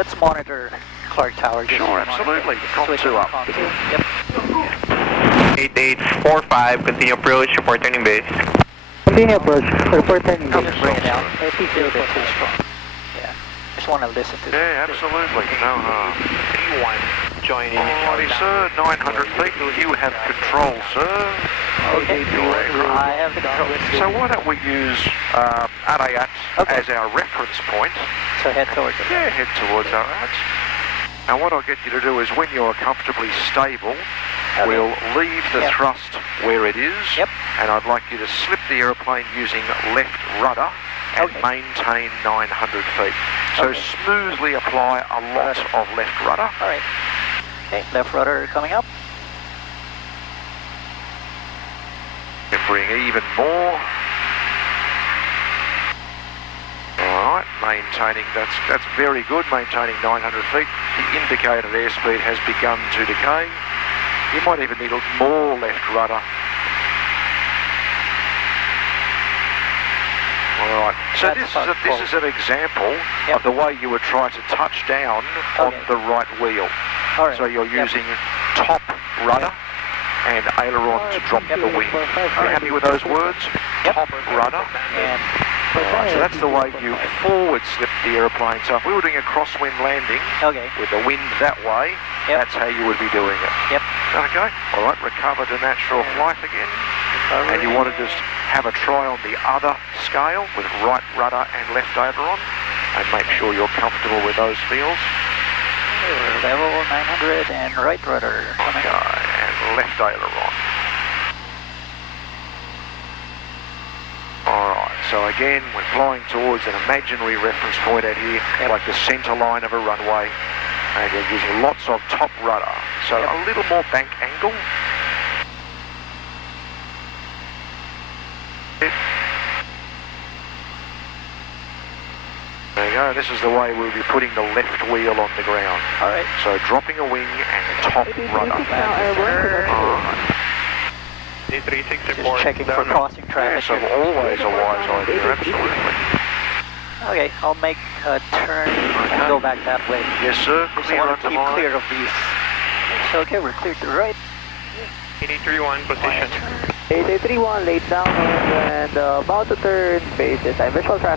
Let's monitor Clark Tower. Sure, absolutely. Com 2 up. Com 2. Yep. 8845, continue approach, report turning base. Continue approach, report turning I'll base. just bring it down. It seems a little bit too strong. Yeah. Just want to listen to Yeah, absolutely. No harm. Joining. Alrighty, sir. 900 feet. You have control, sir. Okay. Your aircraft. I have the control. So why don't we use Arayat as our reference point? So head towards it. Yeah, head towards Arayat. And what I'll get you to do is when you're comfortably stable, we'll leave the thrust where it is. Yep. And I'd like you to slip the aeroplane using left rudder and maintain 900 feet. So smoothly apply a lot of left rudder. All right. Okay, left rudder coming up. And bring even more. Alright, maintaining, that's very good, maintaining 900 feet. The indicated airspeed has begun to decay. You might even need more left rudder. Alright, so this is an example of the way you would try to touch down on the right wheel. All right. So you're using top rudder and aileron to drop the wing. Are you happy with those words? Top rudder. And Alright, so that's the way you forward slip the aeroplane. So if we were doing a crosswind landing with the wind that way, that's how you would be doing it. Yep. Okay, alright, recover to natural flight again. And you want to just have a try on the other scale with right rudder and left aileron and make sure you're comfortable with those feels. Level 900 and right rudder coming up. And left aileron. Alright, so again, we're flying towards an imaginary reference point out here, like the centre line of a runway, and you're using lots of top rudder. So a little more bank angle. There you go, this is the way we'll be putting the left wheel on the ground. Alright. So dropping a wing and top rudder. Alright. Just checking for crossing traffic. So always a wise idea, absolutely. Okay, I'll make a turn and go back that way. Yes, sir. Just Clear want to under keep line. clear of these. Okay, we're clear to the right. 8831, position. 8831, laid down and about to turn base. I visual traffic.